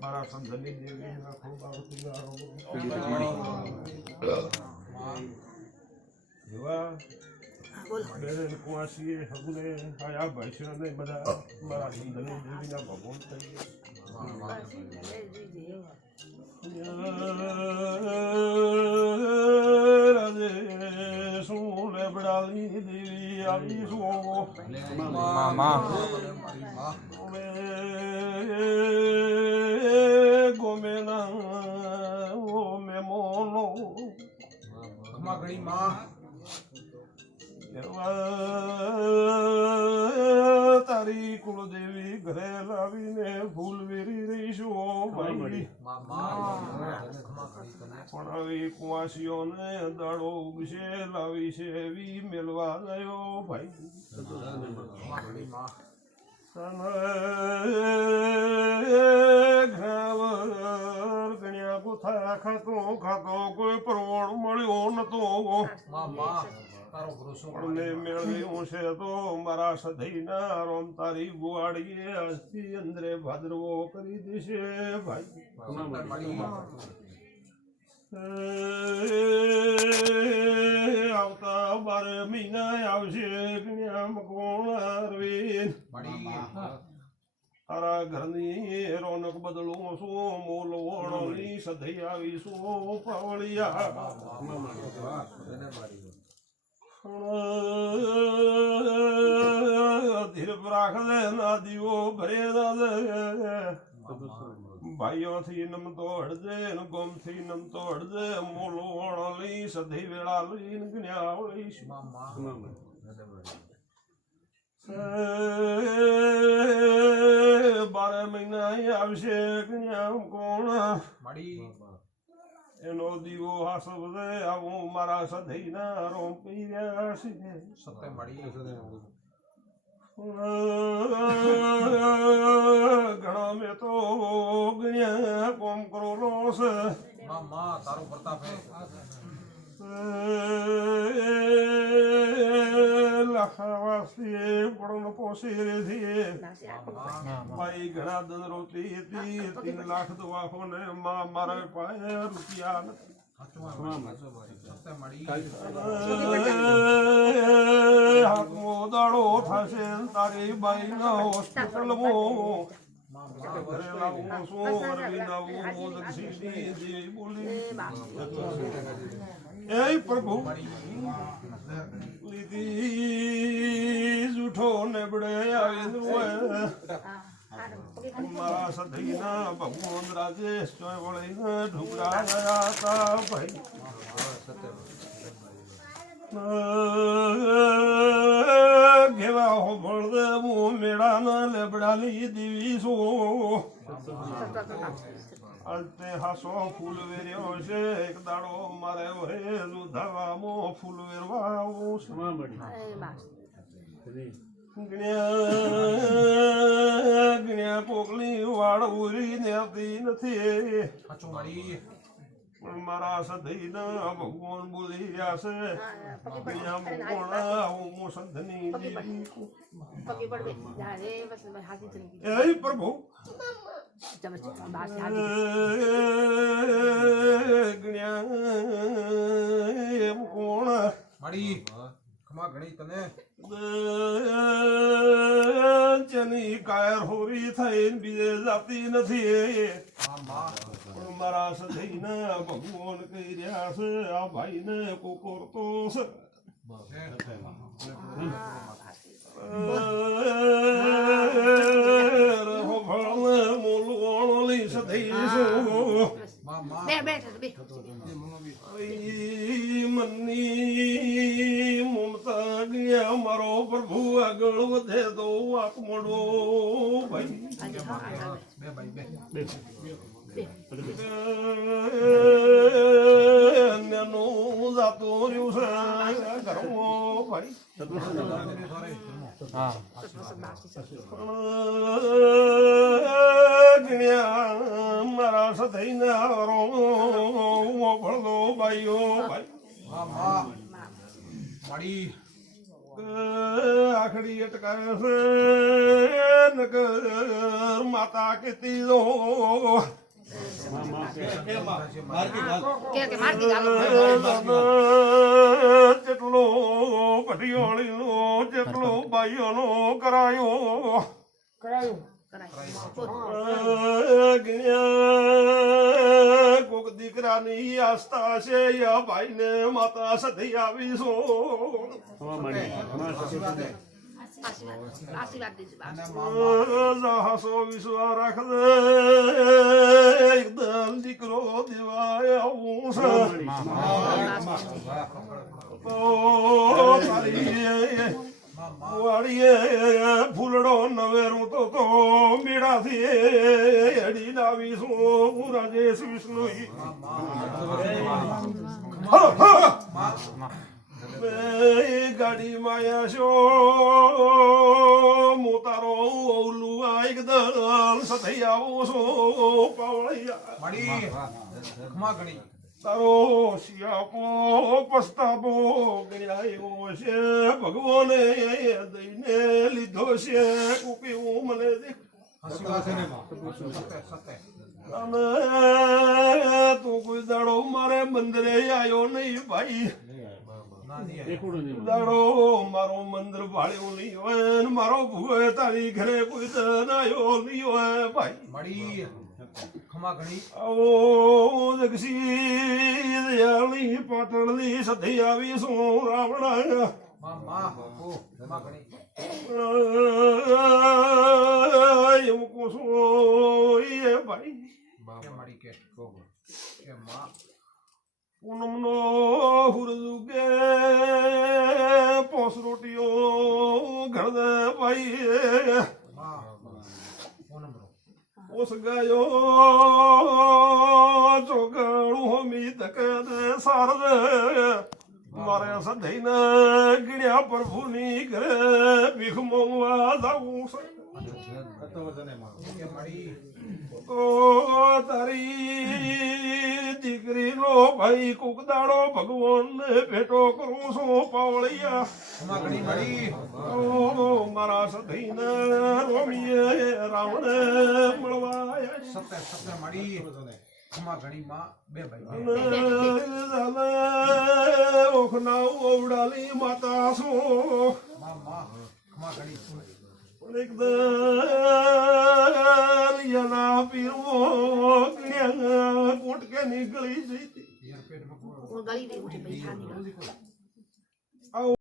મારા સંધની દેવી રાખો બેન કુવાસી હગુને આયા ભાઈશ્વર ને બધા મારા સંધની દેવીના ભગવાન થઈ રાજે શું લેબડાલી દેવી આવી શું મામા ગોમેના ઓ મેમોનો ઘડી માં તારી કુળદેવી ઘરે લાવીને ફૂલ વેરી રહીશું ભાઈ પણ આવી કુવાસીઓને દાડો ઉગશે લાવી છે એવી મેળવા ગયો ભાઈ ગણ્યા ગોથા ખાતો ખાતો કોઈ પરવણ મળ્યો નતો મેળવ્યું છે તો મારા સધઈના રોમ તારી ગુવાડીએ આજથી અંદરે ભાદરવો કરી દેશે ભાઈ આવતા 12 મહિના આવશે કોણ અરવિંદ તારા ઘરની રોનક બદલું શું મોલ ઓણોની સધઈ આવીશું પાવળિયા ધીર રાખ દે ના દીવો ભરે ભાઈઓથી નમતો હડજે ગોમથી નમતો હડજે મોલો ઓણલી સધી વેળા લઈને જ્ઞા ઓળીશ 12 મહિના આવશે જ્ઞા કોણ એનો દીવો હાસવ દે આવું મારા સધઈના રોમ પી રહ્યા છે સત્ય મળી ઘણા મેં તો ગણ્યા કોમ કરો રોસ તારો પ્રતાપ લખાવાસી પણ પોસી રેથી ભાઈ ઘણા દન રોતી હતી 3 લાખ દવાખો ને મારા પાસે રૂપિયા નથી હાથમો દાડો થશે તારી બાઈ ના હોસ્પિટલમાં ઘરે લાવું શું અરવિંદ આવું દક્ષિણી બોલી એ પ્રભુ લીધી જૂઠો નેબડે આવી મારા સધઈના ભગવાન રાજેશ ચોય વળીને ઢુકડા ગયા હતા ભાઈ ઘેવા હોભળ દે હું મેળાના લેબડાની દેવી છું અલ્તે હાસો ફૂલ વેર્યો છે એક દાડો મારે હે ધાવામાં ફૂલ વેરવા આવું ગણ્યા પોકલી વાળ ઉરી નેતી નથી મારા સધઈના ભગવાન બોલી રહ્યા છે હું સંધની દેવી પ્રભુ એમ કોણ મળી ખમા ઘણી તને જેની કાયર હોરી થઈને બીજે જાતી નથી મારા સધઈના ભગવાન કહી રહ્યા છે આ ભાઈને કોકોરતો છે મોલવાણોલી સધઈ મનની મમતા ગયા મારો પ્રભુ આગળ વધે તો વાક મોડો ભાઈ નું જાતો રહ્યું છે ઘરમાં ભાઈ મારા સધઈને ભળદો ભાઈઓ ભાઈ મળી રાખડી અટકાય છે નગર માતા કેતી લો જેટલો કઢિયાળીનો જેટલો બાઈઓનો કરાયો ગણ્યા કોક દીકરાની આસ્થા છે યા ભાઈને માતા સધી આવીશો આશીર્વાદ દેજો હાસો વિશ્વા રાખે એકદમ દીકરો દેવાય આવું છે વાળીએ ફૂલડો નવેરું તો મીડાથી એડી લાવીશું રાજેશ વિષ્ણુ ગાડી માયા છો મોતારો ઓલું એકદમ સથઈ આવો છો પાવળિયા મળી ખમા ઘણી તારો શિયાપો પસ્તાપો ગણ્યાયો છે ભગવાને દઈને લીધો છે કુકી હું મને અને તું કોઈ દાડો મારે મંદિરે આવ્યો નહીં ભાઈ દાડો મારો મંદિર ભાળ્યો નહીં હોય ને મારો ભૂએ તારી ઘરે કોઈ દન આવ્યો નહીં હોય ભાઈ મળી ખમા ઘણી આવો જગસી દયાળી પાટણની સધી આવી શું રાવણા માં ઓ ખમા ઘણી એમ કોસો એ ભાઈ કે મળી કે માં પૂનમનો હુરજુગે પોસ રોટીઓ ઘરદે ભાઈ પોસ ગયો ચોગડું હોમી તકે સારદે મારે સધઈને ગીણ્યા પ્રભુની ઘરે ભીખ મોંઘવા જાવું કે મળી તો તારી દીકરીનો ભાઈ કુકદાડો ભગવાનને ભેટો કરું છું પાવળિયા ખમા ઘણી મળી મારા સધઈને રોમીએ રાવણે મળવા સત્ય મળી ખમા ઘણી માં બે ભાઈ ઓખના ઓવડાલી માતા છું માં ખમા ઘણી એકદમ પીરવો કોટકે નીકળી જઈ પેટમાં ગળી દે ઉઠી પૈસા નીકળ